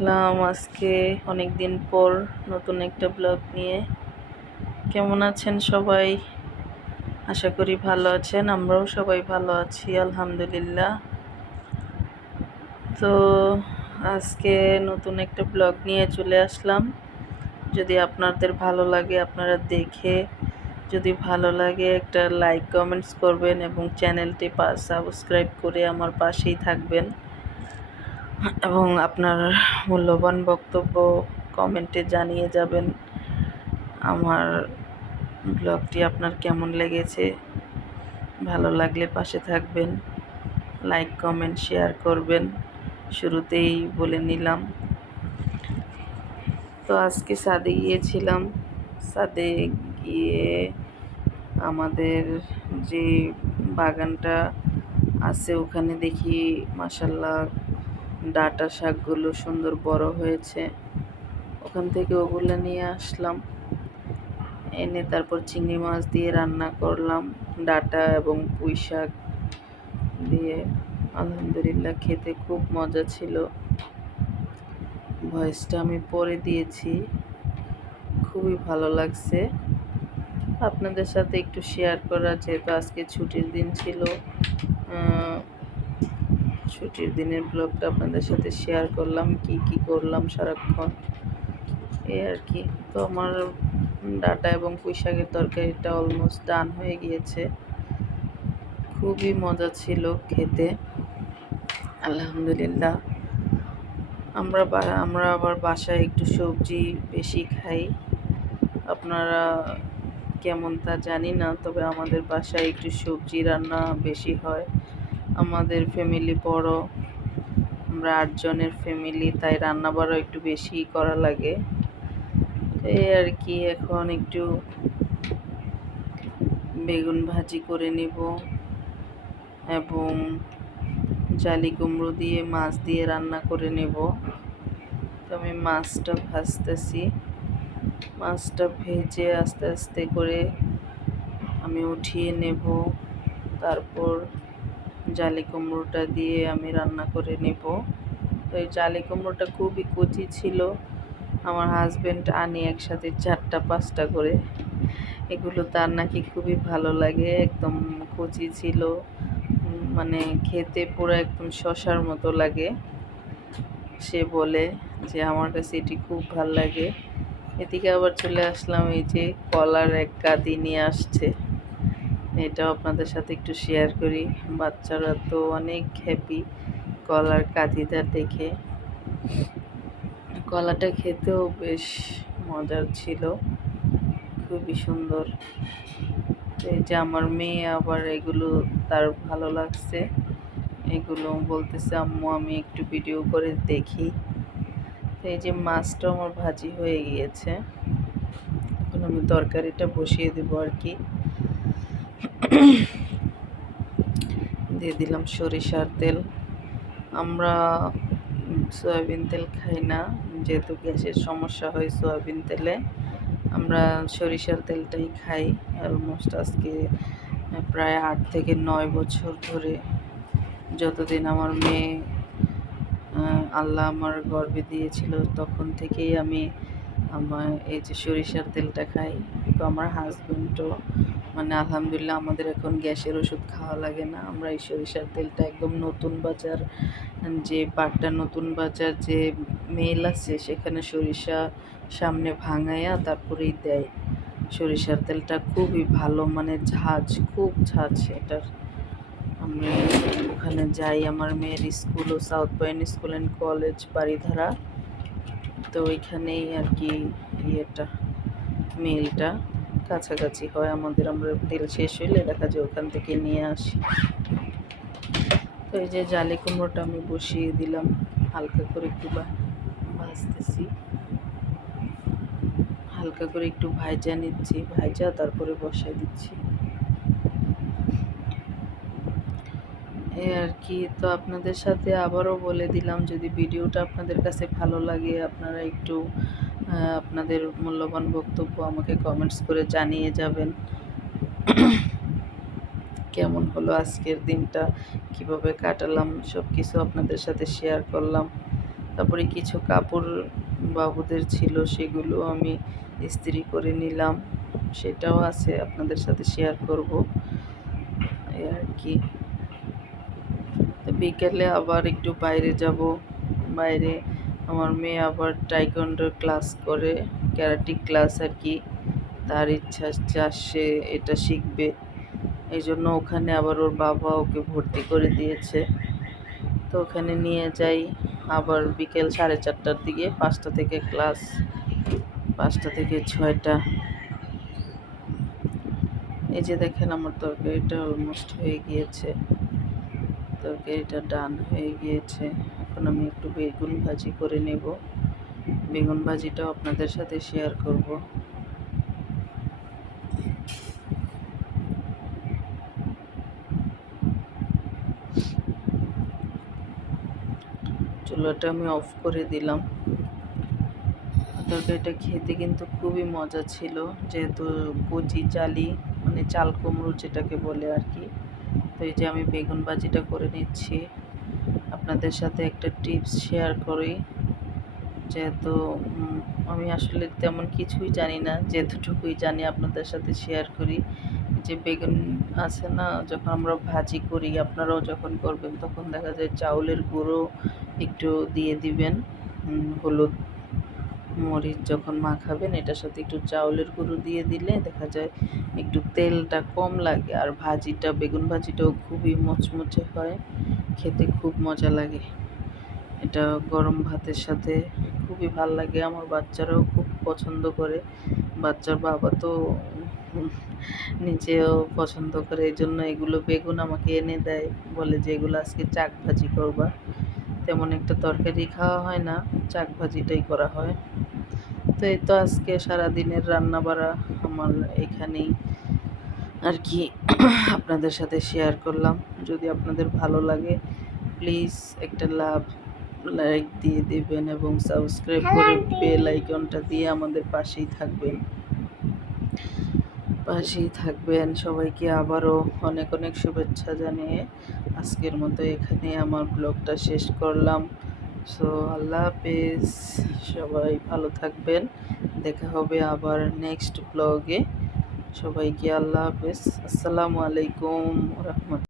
এলাম আজকে অনেক দিন পর নতুন একটা ব্লগ নিয়ে। কেমন আছেন সবাই? আশা করি ভালো আছেন, আমরাও সবাই ভালো আছি, আলহামদুলিল্লাহ। তো আজকে নতুন একটা ব্লগ নিয়ে চলে আসলাম। যদি আপনাদের ভালো লাগে, আপনারা দেখে যদি ভালো লাগে একটা লাইক কমেন্টস করবেন এবং চ্যানেলটি সাবস্ক্রাইব করে আমার পাশেই থাকবেন। এবং আপনার মূল্যবান বক্তব্য কমেন্টে জানিয়ে যাবেন। আমার ব্লগটি আপনার কেমন লেগেছে? ভালো লাগলে পাশে থাকবেন, লাইক, কমেন্ট, শেয়ার করবেন। শুরুতেই বলে নিলাম। তো আজকে সাদে গিয়েছিলাম। সাদে গিয়ে আমাদের যে বাগানটা আছে, ওখানে দেখি মাসাল্লাহ ডাটা শাকগুলো সুন্দর বড় হয়েছে। ওখান থেকে ওগুলো নিয়ে আসলাম। এনে তারপর চিংড়ি মাছ দিয়ে রান্না করলাম, ডাটা এবং পুঁই শাক দিয়ে। আলহামদুলিল্লাহ খেতে খুব মজা ছিল। ভয়েসটা আমি পরে দিয়েছি। খুবই ভালো লাগছে। আপনাদের সাথে একটু শেয়ার করা যেহেতু আজকে ছুটির দিন ছিল ছুটির দিনের ব্লগটা আপনাদের সাথে শেয়ার করলাম, কি কি করলাম সারাক্ষণ এই আর কি। তো আমার ডাটা এবং পুঁই শাকের তরকারিটা অলমোস্ট ডান হয়ে গিয়েছে। খুবই মজা ছিল খেতে। আলহামদুলিল্লাহ। আমরা আমরা আবার বাসায় একটু সবজি বেশি খাই। আপনারা কেমন তা জানি না, তবে আমাদের বাসায় একটু সবজি রান্না বেশি হয়। আমাদের ফ্যামিলি বড়, আমরা আটজনের ফ্যামিলি তাই রান্না বাড়া একটু বেশি করা লাগে। এই আর কি, এখন একটু বেগুন ভাজি করে নিব এবং জালি কুমড়ো দিয়ে মাছ দিয়ে রান্না করে নেব। তো আমি মাছটা ভাজতেছি। মাছটা ভেজে আস্তে আস্তে করে আমি উঠিয়ে নেব। তারপর জালি কুমড়োটা দিয়ে আমি রান্না করে নেব। তো এই জালি কুমড়োটা খুবই কচি ছিল। আমার হাজব্যান্ড আনি একসাথে চারটা, পাঁচটা করে। এগুলো তার নাকি খুবই ভালো লাগে, একদম কচি ছিল। মানে খেতে পুরো একদম শশার মতো লাগে। সে বলে যে আমার কাছে এটি খুব ভালো লাগে। এদিকে আবার চলে আসলাম এই যে কলার এক গাদি নিয়ে আসছে। এটাও আপনাদের সাথে একটু শেয়ার করি। বাচ্চারা তো অনেক হ্যাপি কলার কাঁদিটা দেখে। কলাটা খেতেও বেশ মজার ছিল। খুবই সুন্দর। এই যে আমার মেয়ে আবার এগুলো তার ভালো লাগছে। এগুলো বলতেছে, আম্মু, আমি একটু ভিডিও করে দেখি। এই যে মাছটা আমার ভাজি হয়ে গিয়েছে। এখন আমি তরকারিটা বসিয়ে দেবো আর কি। দিয়ে দিলাম সরিষার তেল। আমরা সয়াবিন তেল খাই না, যেহেতু গ্যাসের সমস্যা হয় সয়াবিন তেলে। আমরা সরিষার তেলটাই খাই অলমোস্ট আজকে প্রায় আট থেকে নয় বছর ধরে। যতদিন আমার মেয়ে আল্লাহ আমার গর্বে দিয়েছিল, তখন থেকেই আমি আমার এই যে সরিষার তেলটা খাই। তো আমার হাজব্যান্ডও মানে আলহামদুলিল্লাহ আমাদের এখন গ্যাসের ওষুধ খাওয়া লাগে না। আমরা এই সরিষার তেলটা একদম নতুন বাজার, যে পাটটা নতুন বাজার, যে মেল আছে, সেখানে সরিষা সামনে ভাঙাইয়া তারপরেই দেয়। সরিষার তেলটা খুবই ভালো মানে ঝাঁজ, খুব ঝাঁজ এটার। আমরা ওখানে যাই, আমার মেয়ের school O South Point school and college Baridhara তো ওইখানেই আর কি ইয়েটা, মিলটা। কাছাকাছি হয়, আমাদের আমরা তেল শেষ হইলে দেখা যায় ওখান থেকে নিয়ে আসি। তো এই যে জালি কুমড়োটা আমি বসিয়ে দিলাম, হালকা করে একটু ভাজতেছি। হালকা করে একটু ভাইজা নিচ্ছি ভাইজা তারপরে বসাই দিচ্ছি। এই আর কি, তো আপনাদের সাথে আবারও বলে দিলাম, যদি ভিডিওটা আপনাদের কাছে ভালো লাগে, আপনারা একটু আপনাদের মূল্যবান বক্তব্য আমাকে কমেন্টস করে জানিয়ে যাবেন। কেমন হলো আজকের দিনটা? কীভাবে কাটালাম? সব কিছু আপনাদের সাথে শেয়ার করলাম। তারপরে কিছু কাপড় বাবুদের ছিল, সেগুলো আমি ইস্ত্রি করে নিলাম। সেটাও আছে, আপনাদের সাথে শেয়ার করব। আর কি। বিকেলে আবার একটু বাইরে যাব। বাইরে আমার মেয়ে আবার টাইকন্ডোর ক্লাস করে ক্যারাটি ক্লাস আর কি। তার ইচ্ছা সে এটা শিখবে। এই জন্য ওখানে আবার ওর বাবা ওকে ভর্তি করে দিয়েছে। তো ওখানে নিয়ে যাই। আবার বিকেল সাড়ে চারটার দিকে, পাঁচটা থেকে ক্লাস পাঁচটা থেকে ছয়টা। এই যে দেখেন আমার তরকারিটা অলমোস্ট হয়ে গিয়েছে। তরকারিটা ডান হয়ে গিয়েছে। এখন আমি একটু বেগুন ভাজি করে নেব। বেগুন ভাজিটাও আপনাদের সাথে শেয়ার করব। চুলাটা আমি অফ করে দিলাম। তরকারিটা খেতে কিন্তু খুবই মজা ছিল, যেহেতু কচি চালি মানে চাল কুমড়ো যেটাকে বলে আর কি। তো এই যে আমি বেগুন ভাজিটা করে নিচ্ছি। আপনাদের সাথে একটা টিপস শেয়ার করি। যেহেতু আমি আসলে তেমন কিছুই জানি না, যেতটুকুই জানি আপনাদের সাথে শেয়ার করি। যে বেগুন আছে না, যখন আমরা ভাজি করি, আপনারাও যখন করবেন, তখন দেখা যায় চাউলের গুঁড়ো একটু দিয়ে দিবেন। হলুদ মরিচ যখন মাখাবেন, এটার সাথে একটু চাউলের গুঁড়ো দিয়ে দিলে দেখা যায় একটু তেলটা কম লাগে। আর ভাজিটা, বেগুন ভাজিটাও খুবই মচমচে হয়। খেতে খুব মজা লাগে। এটা গরম ভাতের সাথে খুবই ভালো লাগে। আমার বাচ্চারাও খুব পছন্দ করে। বাচ্চার বাবা তো নিজেও পছন্দ করে। এই জন্য এগুলো বেগুন আমাকে এনে দেয়। বলে যে এগুলো আজকে চাক ভাজি করবা। তেমন একটা তরকারি খাওয়া হয় না। চাক ভাজিটাই করা হয়। তো এই তো আজকে সারাদিনের রান্না বাড়া আমার এখানেই। আর কি আপনাদের সাথে শেয়ার করলাম। যদি আপনাদের ভালো লাগে প্লিজ একটা লাভ লাইক দিয়ে দেবেন এবং সাবস্ক্রাইব করে বেল আইকনটা দিয়ে আমাদের পাশেই থাকবেন। পাশেই থাকবেন। সবাইকে আবারও অনেক অনেক শুভেচ্ছা জানিয়ে আজকের মতো এখানে আমার ব্লগটা শেষ করলাম। সো আল্লাহ হাফেজ। সবাই ভালো থাকবেন। দেখা হবে আবার নেক্সট ব্লগে সবাইকে আল্লাহ হাফেজ। আসসালামু আলাইকুম রহমত